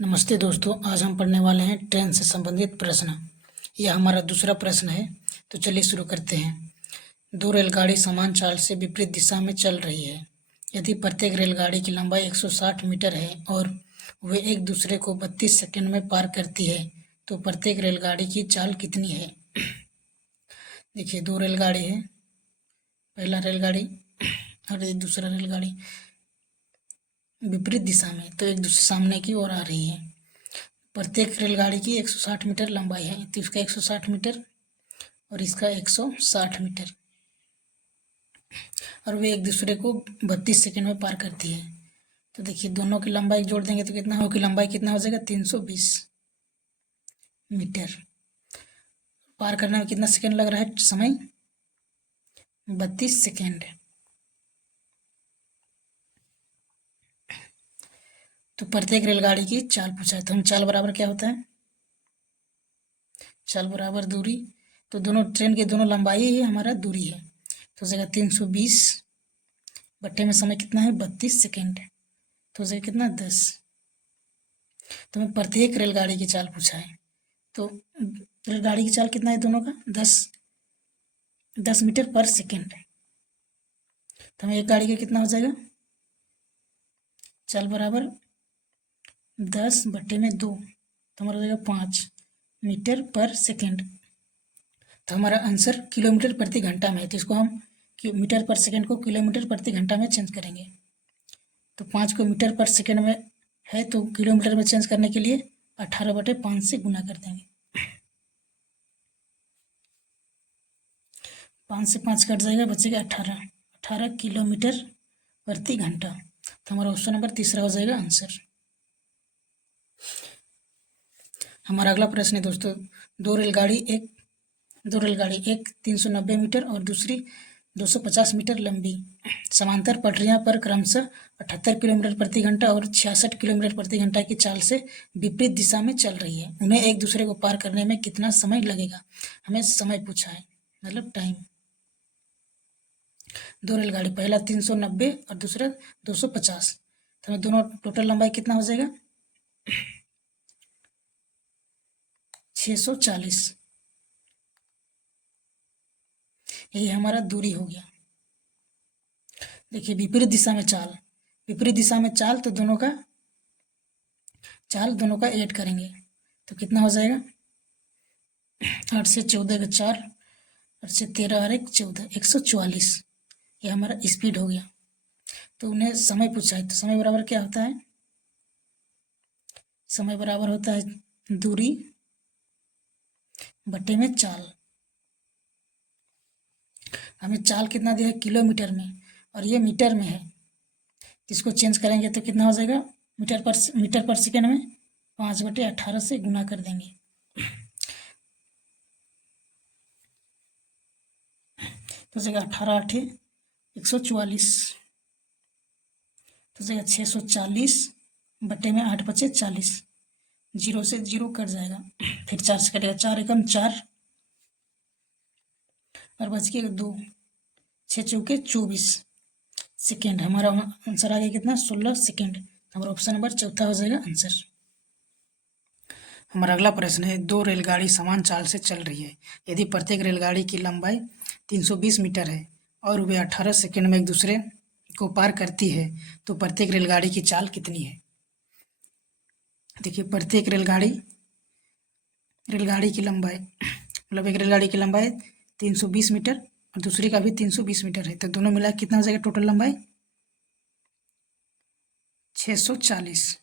नमस्ते दोस्तों, आज हम पढ़ने वाले हैं ट्रेन से संबंधित प्रश्न। यह हमारा दूसरा प्रश्न है, तो चलिए शुरू करते हैं। दो रेलगाड़ी समान चाल से विपरीत दिशा में चल रही है। यदि प्रत्येक रेलगाड़ी की लंबाई 160 मीटर है और वे एक दूसरे को 32 सेकंड में पार करती है, तो प्रत्येक रेलगाड़ी की चाल कितनी है? देखिए, दो रेलगाड़ी है, पहला रेलगाड़ी और ये दूसरा रेलगाड़ी विपरीत दिशा में, तो एक दूसरे सामने की ओर आ रही है। प्रत्येक रेलगाड़ी की 160 मीटर लंबाई है, तो इसका 160 मीटर और इसका 160 मीटर, और वे एक दूसरे को 32 सेकंड में पार करती है। तो देखिए, दोनों की लंबाई जोड़ देंगे तो कितना हो, की लंबाई कितना हो जाएगा, 320 मीटर। पार करने में कितना सेकंड लग रहा है, समय 32 सेकंड। तो प्रत्येक रेलगाड़ी की चाल पूछा है, तो हम चाल बराबर क्या होता है, चाल बराबर दूरी। तो दोनों ट्रेन की दोनों लंबाई ही हमारा दूरी है, तो हो जाएगा 320 बट्टे में समय कितना है, 32 सेकंड, तो हो जाएगा कितना, 10। तो हमें प्रत्येक रेलगाड़ी की चाल पूछा है, तो रेलगाड़ी की चाल कितना है दोनों का, 10 मीटर पर सेकंड। तो हमें एक गाड़ी का कितना हो जाएगा, चाल बराबर 10 बट्टे में 2, तो हमारा हो जाएगा 5 मीटर पर सेकंड। तो हमारा आंसर किलोमीटर प्रति घंटा में है, तो इसको हम मीटर पर सेकंड को किलोमीटर प्रति घंटा में चेंज करेंगे। तो 5 को मीटर पर सेकंड में है, तो किलोमीटर में चेंज करने के लिए 18/5 से गुना कर देंगे। 5 से 5 कट जाएगा, बचेगा 18 किलोमीटर प्रति घंटा। तो हमारा ऑप्शन नंबर तीसरा हो जाएगा आंसर। हमारा अगला प्रश्न है दोस्तों, दो रेलगाड़ी एक 390 मीटर और दूसरी 250 मीटर लंबी समांतर पटरियां पर क्रमशः 78 किलोमीटर प्रति घंटा और 66 किलोमीटर प्रति घंटा की चाल से विपरीत दिशा में चल रही है। उन्हें एक दूसरे को पार करने में कितना समय लगेगा? हमें समय पूछा है, मतलब टाइम। दो रेलगाड़ी, पहला 390 और दूसरा 250, तो हमें दोनों टोटल लंबाई कितना हो जाएगा, 640। यही हमारा दूरी हो गया। देखिए, विपरीत दिशा में चाल, तो दोनों का ऐड करेंगे तो कितना हो जाएगा, 8 से 14 का 4, 8 से 13 और 1 14, 144। ये हमारा स्पीड हो गया। तो उन्हें समय पूछा है, तो समय बराबर क्या होता है, समय बराबर होता है दूरी बट्टे में चाल। हमें चाल कितना दिया है, किलोमीटर में, और ये मीटर में है, इसको चेंज करेंगे तो कितना हो जाएगा, मीटर पर सेकेंड में 5/18 से गुना कर देंगे। तो जाएगा 18 8 144, तो जाएगा 640 बट्टे में 8 बचे 40, 0 से 0 कट जाएगा, फिर 4 से कटेगा, 4 एकम 4 और बच के 2, 6 चौके 24 सेकेंड। हमारा आंसर आ गया कितना, 16 सेकेंड। हमारा ऑप्शन नंबर चौथा हो जाएगा आंसर। हमारा अगला प्रश्न है, दो रेलगाड़ी समान चाल से चल रही है। यदि प्रत्येक रेलगाड़ी की लंबाई 320 मीटर है और वे 18 सेकेंड में एक दूसरे को पार करती है, तो प्रत्येक रेलगाड़ी की चाल कितनी है? देखिए, प्रत्येक रेलगाड़ी की लंबाई, मतलब एक रेलगाड़ी की लंबाई 320 मीटर और दूसरी का भी 320 मीटर है, तो दोनों मिला कितना हो जाएगा टोटल लंबाई, 640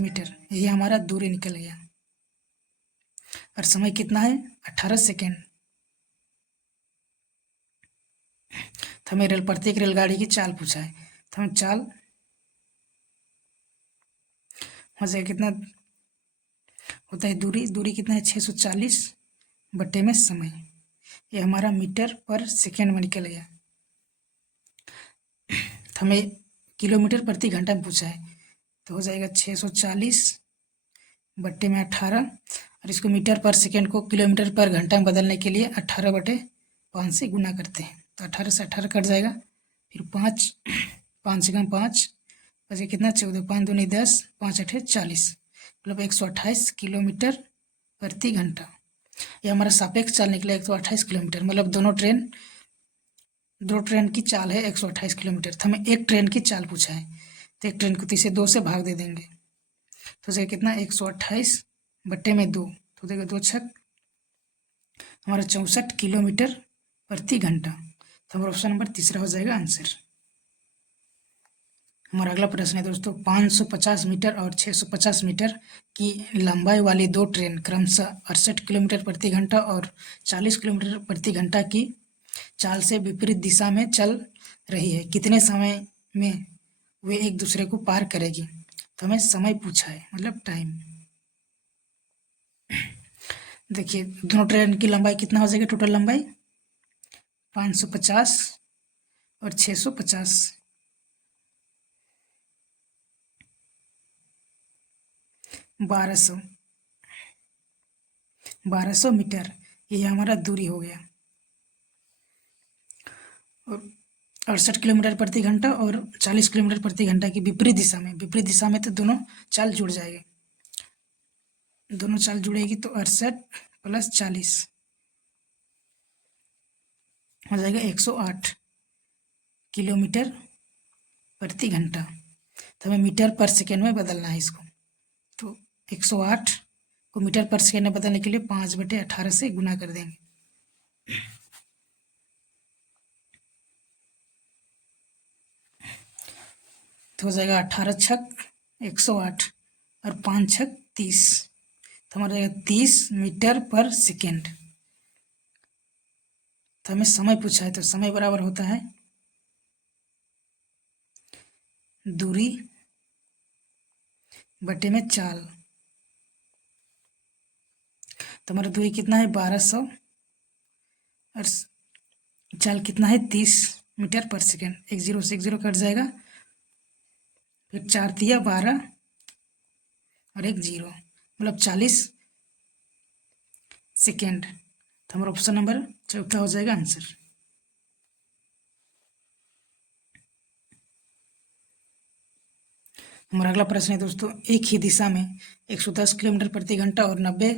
मीटर। यही हमारा दूरी निकल गया। और समय कितना है, 18 सेकेंड। तो हमें प्रत्येक रेलगाड़ी की चाल पूछा है, तो हमें चाल हो जाएगा कितना होता है, दूरी कितना है, 640 बट्टे में समय। ये हमारा मीटर पर सेकेंड में निकल गया। तो हमें किलोमीटर प्रति घंटा में पूछा है, तो हो जाएगा 640 बट्टे में 18, और इसको मीटर पर सेकेंड को किलोमीटर पर घंटा में बदलने के लिए 18/5 से गुना करते हैं, तो 18 से 18 कट जाएगा, फिर 5 5 एकम 5, बचे कितना 14, 5 दूनी 10, 5 8 40, मतलब 128 किलोमीटर प्रति घंटा। ये हमारा सापेक्ष चाल निकला 128 किलोमीटर, मतलब दो ट्रेन की चाल है 128 किलोमीटर। तो हमें एक ट्रेन की चाल पूछा है, तो एक ट्रेन को 3 से 2 से भाग दे देंगे, तो उसे कितना 128 बट्टे में 2, तो देखो 2 छक हमारा 64 किलोमीटर प्रति घंटा। तो हमारा ऑप्शन नंबर तीसरा हो जाएगा आंसर। हमारा अगला प्रश्न है दोस्तों, 550 मीटर और 650 मीटर की लंबाई वाली दो ट्रेन क्रमशः 68 किलोमीटर प्रति घंटा और 40 किलोमीटर प्रति घंटा की चाल से विपरीत दिशा में चल रही है, कितने समय में वे एक दूसरे को पार करेगी। तो हमें समय पूछा है, मतलब टाइम। देखिए दोनों ट्रेन की लंबाई कितना हो जाएगा, टोटल लंबाई 550 और 650, 1200 मीटर, ये हमारा दूरी हो गया। और 68 किलोमीटर प्रति घंटा और 40 किलोमीटर प्रति घंटा की विपरीत दिशा में तो दोनों चाल जुड़ जाएंगे, दोनों चाल जुड़ेगी तो 68 प्लस 40 हो जाएगा 108 किलोमीटर प्रति घंटा। तो हमें मीटर पर सेकेंड में बदलना है इसको, तो 108 को मीटर पर सेकेंड में बदलने के लिए 5/18 से गुना कर देंगे, तो हो जाएगा 18 छक 108 और 5 छक 30, तो हमारा जाएगा 30 मीटर पर सेकेंड। तो हमें समय पूछा है, तो समय बराबर होता है दूरी बटे में चाल। तो हमारा दूरी कितना है 1200 और चाल कितना है 30 मीटर पर सेकेंड। एक जीरो से एक जीरो कट जाएगा, फिर 4 दिया 12 और एक जीरो, मतलब 40 सेकेंड। तो हमारा ऑप्शन नंबर चौथा हो जाएगा आंसर। हमारा अगला प्रश्न है दोस्तों, एक ही दिशा में 110 किलोमीटर प्रति घंटा और 90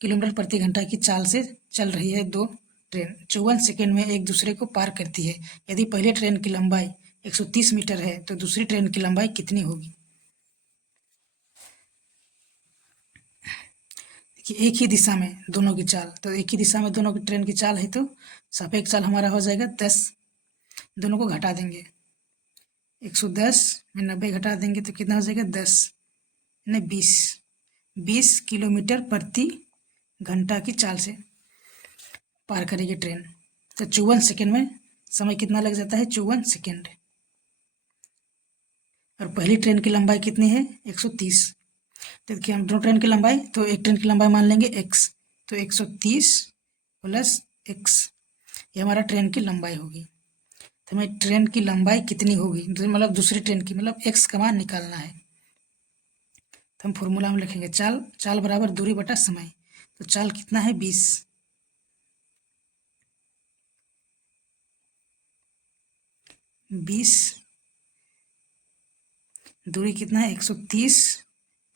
किलोमीटर प्रति घंटा की चाल से चल रही है दो ट्रेन 54 सेकेंड में एक दूसरे को पार करती है। यदि पहले ट्रेन की लंबाई 130 मीटर है तो दूसरी ट्रेन की लंबाई कितनी होगी। देखिए एक ही दिशा में दोनों की चाल, तो एक ही दिशा में दोनों की ट्रेन की चाल है तो सापेक्ष चाल हमारा हो जाएगा 10, दोनों को घटा देंगे 110 में 90 घटा देंगे तो कितना हो जाएगा 10 यानी 20 किलोमीटर प्रति घंटा की चाल से पार करेगी ट्रेन। तो 54 सेकेंड में समय कितना लग जाता है 54 सेकेंड। और पहली ट्रेन की लंबाई कितनी है 130। तो देखिए हम दोनों ट्रेन की लंबाई, तो एक ट्रेन की लंबाई मान लेंगे x, तो 130 प्लस x ये हमारा ट्रेन की लंबाई होगी। तो हमें ट्रेन की लंबाई कितनी होगी, मतलब दूसरी ट्रेन की, मतलब x का मान निकालना है। तो हम फॉर्मूला में लिखेंगे चाल बराबर दूरी बटा समय। तो चाल कितना है 20, दूरी कितना है 130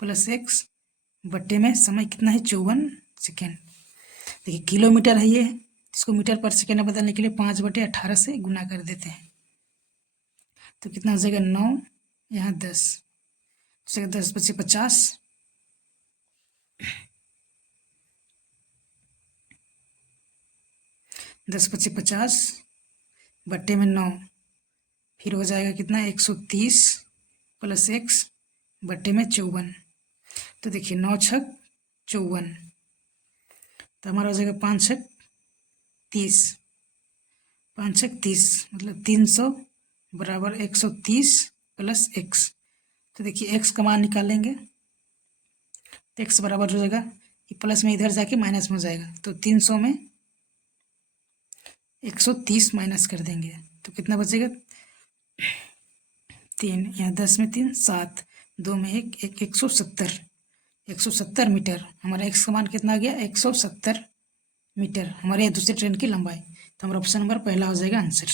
प्लस x बट्टे में समय कितना है 54 सेकेंड। देखिए किलोमीटर है ये, इसको मीटर पर सेकेंड में बदलने के लिए 5/18 से गुना कर देते हैं, तो कितना हो जाएगा 9, यहाँ 10, तो 10 बचे 50, 10 बचे 50 बट्टे में 9, फिर हो जाएगा कितना 130 प्लस x बट्टे में 54। तो देखिए 9 छक 54, तो हमारा हो जाएगा 5 छक 30, 5 छक 30 मतलब 300 बराबर 130 प्लस x। तो देखिए x का मान निकालेंगे तो x बराबर हो जाएगा, ये प्लस में इधर जाके माइनस में हो जाएगा, तो 300 में 130 माइनस कर देंगे तो कितना बचेगा 3, यहाँ 10 में 3 7, 2 में 1 170 मीटर। हमारा x का मान कितना आ गया 170 मीटर, हमारे दूसरी ट्रेन की लंबाई। तो हमारा ऑप्शन नंबर पहला हो जाएगा आंसर।